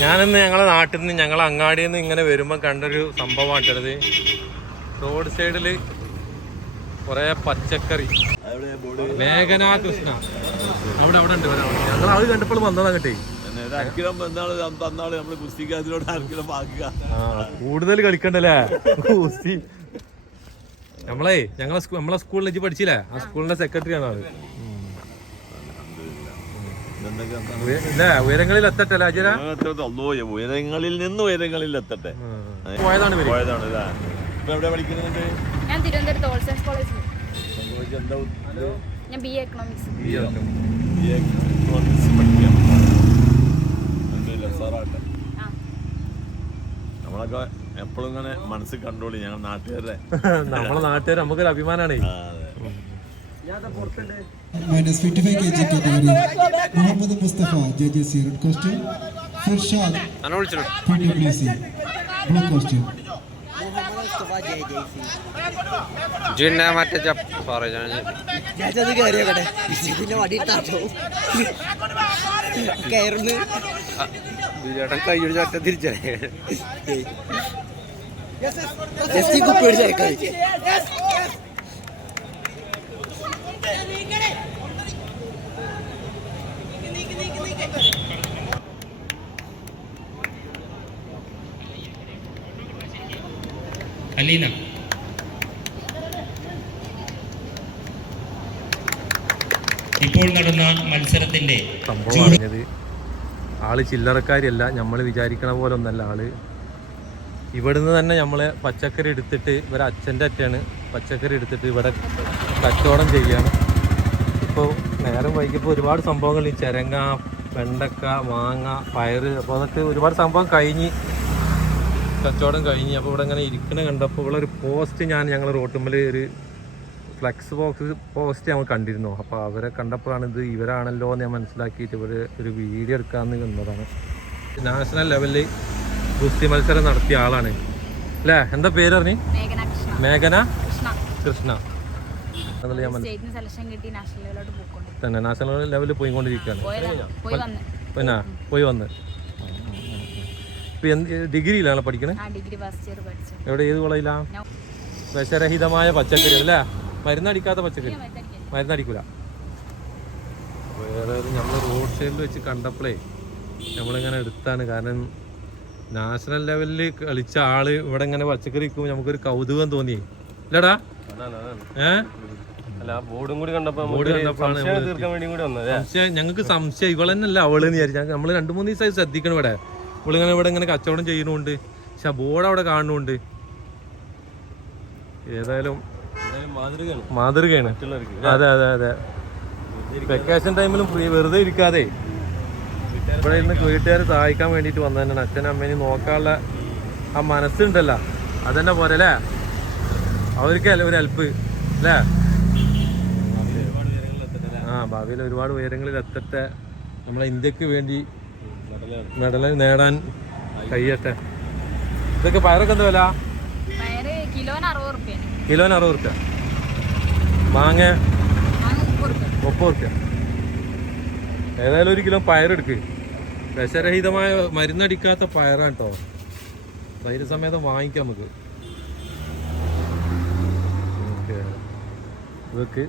ഞാനിന്ന് ഞങ്ങളെ നാട്ടിൽ നിന്ന് ഞങ്ങളെ അങ്ങാടിയിൽ നിന്ന് ഇങ്ങനെ വരുമ്പോൾ കണ്ടൊരു സംഭവമായിട്ടത് റോഡ് സൈഡിൽ കുറേ പച്ചക്കറി. മേഘന കൃഷ്ണ അവിടെ അവിടെ ഉണ്ട് ഞങ്ങൾ ആൾ കണ്ടപ്പോൾ വന്നതാണ് കേട്ടേ കൂടുതൽ കളിക്കണ്ടല്ലേ? ഗുസ്തി. നമ്മളെ ഞങ്ങളെ നമ്മളെ സ്കൂളിൽ വെച്ച് പഠിച്ചില്ലേ? ആ സ്കൂളിന്റെ സെക്രട്ടറി ആണ് ഇല്ലേ ഉയരങ്ങളിൽ എത്തട്ടെ അജര ഉയരങ്ങളിൽ നിന്ന് ഉയരങ്ങളിൽ എത്തട്ടെ. പോയതാണ് പോയതാണ് ഇപ്പൊ എവിടെ പഠിക്കുന്നുണ്ട് ഞാൻ തിരുവനന്തപുരത്ത് ഓൾ സയൻസ് കോളേജിൽ. ഞാൻ ബി എ എക്കണോമിക്സ്. എക്കണോമിക്സ് പഠിക്കാം നമ്മളൊക്കെ എപ്പോഴും ഇങ്ങനെ മനസ്സിൽ കണ്ടോളി ഞങ്ങൾ നാട്ടുകാരുടെ. നമ്മളെ നാട്ടുകാർ നമുക്കൊരു അഭിമാനാണേ ആ, അതെ. minus 55 kg category. Muhammad Mustafa, JJC, red costume. Firshad, PWC, blue costume. ജിന്നെ മറ്റേ സോറി ഞാനത് കയറിയോട്ടെ ഇതിന്റെ വടി ഇട്ടാട്ടോ കയറുന്നു ബിജേട്ടൻ കൈയ്യൊരു ചട്ട തിരിച്ചേ ജസ്റ്റ് ഈ കുപ്പി പിടിച്ചേക്കാം അലീന. ഇപ്പോൾ നടന്ന മത്സരത്തിന്റെ ആൾ ചില്ലറക്കാരിയല്ല. നമ്മൾ വിചാരിക്കണ പോലെ ഒന്നല്ല ആൾ. ഇവിടുന്ന് തന്നെ നമ്മളെ പച്ചക്കറി എടുത്തിട്ട് ഇവരെ അച്ഛന്റെ അറ്റാണ് പച്ചക്കറി എടുത്തിട്ട് ഇവിടെ കച്ചവടം ചെയ്യാണ്. ഇപ്പോൾ നേരം വൈകിയപ്പോൾ ഒരുപാട് സംഭവങ്ങൾ ഈ ചരങ്ങ വെണ്ടക്ക മാങ്ങ പയറ് അപ്പോൾ അതൊക്കെ ഒരുപാട് സംഭവം കഴിഞ്ഞ് കച്ചവടം കഴിഞ്ഞ്. അപ്പോൾ ഇവിടെ ഇങ്ങനെ ഇരിക്കണ കണ്ടപ്പോൾ ഇവിടെ ഒരു പോസ്റ്റ് ഞാൻ ഞങ്ങൾ റോട്ടുമ്മൽ ഒരു ഫ്ലെക്സ് ബോക്സ് പോസ്റ്റ് ഞങ്ങൾ കണ്ടിരുന്നു. അപ്പോൾ അവരെ കണ്ടപ്പോഴാണ് ഇത് ഇവരാണല്ലോ എന്ന് ഞാൻ മനസ്സിലാക്കിയിട്ട് ഇവർ ഒരു വീഡിയോ എടുക്കാമെന്ന് നിന്നതാണ്. നാഷണൽ ലെവലിൽ ഗുസ്തി മത്സരം നടത്തിയ ആളാണ്. അല്ലേ? എന്താ പേര് പറഞ്ഞു? മേഘന കൃഷ്ണ. സ്റ്റേറ്റിന് സെലക്ഷൻ കിട്ടി നാഷണൽ ലെവലിലോട്ട് പോയിക്കൊണ്ട് തന്നെ നാഷണൽ ലെവലിൽ പോയിക്കൊണ്ടിരിക്കുകയാണ്. പോയി വന്ന് പിന്നെ പോയി വന്ന്. ഇപ്പം എന്ത് ഡിഗ്രിയിലാണ് പഠിക്കണേ? ആ ഡിഗ്രി ഫസ്റ്റ് ഇയർ പഠിച്ചു. എവിടെ ഏത് കോളേജിലാണ് വിഷരഹിതമായ പച്ചക്കറി അല്ലേ? മരുന്നടിക്കാത്ത പച്ചക്കറി. മരുന്നടിക്കാൻ. മരുന്നടിക്കൂല. വേറെ നമ്മൾ റോഡ് സൈഡിൽ വെച്ച് കണ്ടപ്പോഴേ നമ്മളിങ്ങനെ എടുത്താണ്. കാരണം നാഷണൽ ലെവലിൽ കളിച്ച ആൾ ഇവിടെ ഇങ്ങനെ പച്ചക്കറി വിൽക്കുമ്പോൾ നമുക്കൊരു കൗതുകം തോന്നി ഇല്ലടാ. ഏ? അല്ല ബോർഡും കൂടി കണ്ടപ്പോ ബോർഡ് കണ്ടപ്പോഴാണ് സംശയം നമ്മൾ രണ്ടു വേണ്ടി കൂടി വന്നത് സംശയം ഞങ്ങൾക്ക് സംശയം ഇവളെന്നല്ല അവളെന്ന് വിചാരിച്ചു. നമ്മൾ രണ്ട് മൂന്ന് ദിവസമായി ശ്രദ്ധിക്കണം ഇവിടെ. ഇവളിങ്ങനെ ഇവിടെ ഇങ്ങനെ കച്ചവടം ചെയ്യുന്നുണ്ട്. പക്ഷെ ബോർഡ് അവിടെ കാണുന്നുണ്ട്. ഏതായാലും മാതൃകയാണ്. അതെ അതെ അതെ. വെക്കേഷൻ ടൈമിലും വെറുതെ ഇരിക്കാതെ. ഇവിടെ ഇന്ന് വീട്ടുകാരെ സഹായിക്കാൻ വേണ്ടിട്ട് വന്നതന്നെയാണ്. അച്ഛനും അമ്മേനെയും നോക്കാനുള്ള ആ മനസ്സുണ്ടല്ലോ. അതന്നെ പോരല്ലേ? അവർക്ക് ഒരു ഹെൽപ്പ് അല്ലേ? ആ ഭാവിയിൽ ഒരുപാട് ഉയരങ്ങളിൽ എത്തട്ടെ. നമ്മളെ ഇന്ത്യയ്ക്ക് വേണ്ടി മെഡൽ നേടാൻ കഴിയട്ടെ. ഇതൊക്കെ പയറൊക്കെ എന്താ വില? കിലോന് അറുപത് റുപ്യ മാങ്ങ? മാങ്ങ മുപ്പത് റുപ്യ മുപ്പത് റുപ്യ ഏതായാലും ഒരു കിലോ പയറെടുക്ക് വിഷരഹിതമായ മരുന്നടിക്കാത്ത പയറാണ് കേട്ടോ ധൈര്യസമേതം വാങ്ങിക്കാം നമുക്ക് ഓക്കേ. ഇതൊക്കെ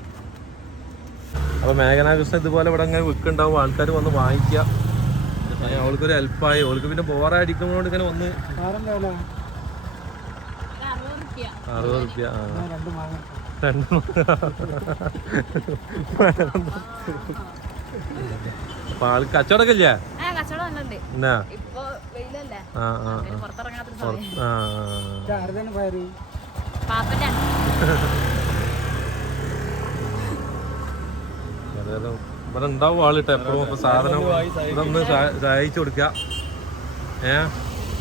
അപ്പൊ മേഘനാകൃഷ്ണൻ ഇതുപോലെ ഇവിടെ അങ്ങനെ വിൽക്കുണ്ടാവും ആൾക്കാർ വന്ന് വാങ്ങിക്കുക. അവൾക്ക് അവൾക്കൊരു ഹെൽപ്പായി. അവൾക്ക് പിന്നെ ബോറടിക്കുന്നതുകൊണ്ട് ഇങ്ങനെ വന്ന് അറുപത് റുപ്യ രണ്ട് അപ്പൊ ആൾക്ക് കച്ചവടമൊക്കെ ഇല്ലേ? എന്നാ? ഇപ്പൊ വെയിലല്ലേ? ആ ആ ആ. ഇവിടെ ഉണ്ടാവും ആളിട്ട് എപ്പോഴും അപ്പൊ സാധനം ഇതൊന്ന് സഹാ- സഹായിച്ചു കൊടുക്ക. ഏ?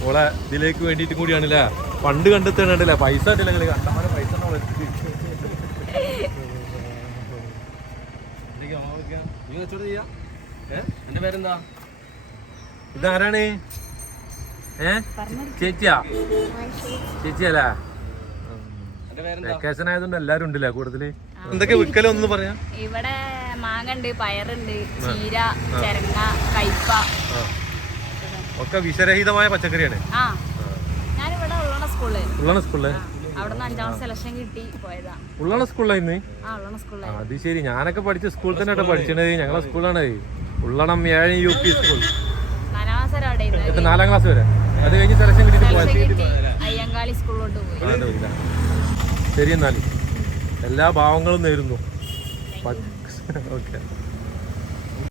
ഓളെ ഇതിലേക്ക് വേണ്ടിയിട്ട് കൂടിയാണല്ലേ? പണ്ട് കണ്ടെത്തണല്ലേ പൈസ ഇട്ടില്ലെങ്കിൽ കണ്ടമാനം പൈസ എന്റെ പേരെന്താ? ഇതാരാണ്? ഏ? ചേച്ചിയാ? ചേച്ചിയല്ലേ? വെക്കേഷൻ ആയതുകൊണ്ട് എല്ലാരും ഉണ്ടല്ലേ കൂടുതൽ? എന്തൊക്കെ വിൽക്കലൊന്ന് പറയാം? ഇവിടെ മാങ്ങ ഉണ്ട് പയറുണ്ട് ചീര ചെരങ്ങ കയ്പ ഒക്കെ വിഷരഹിതമായ പച്ചക്കറിയാണ്. ആ. ഞാനിവിടെ ഉള്ളണ സ്കൂളിൽ. ഉള്ളണ പോയതാ. ഉള്ളണ സ്കൂളിലാണ് ഇന്ന്? ആ ഉള്ളണ സ്കൂളിൽ. അത് ശരി. ഞാനൊക്കെ പഠിച്ച സ്കൂളിൽ തന്നെ കേട്ടോ പഠിച്ചത് ഞങ്ങളെ സ്കൂളാണ് ഉള്ളണം ഏഴ് യു പി സ്കൂൾ. നാലാം ക്ലാസ് വരെ അത് കഴിഞ്ഞ് സെലക്ഷൻ കിട്ടിയിട്ട് പോയത്. ശരി എന്നാൽ എല്ലാ ഭാവങ്ങളും നേരുന്നു. ഓക്കെ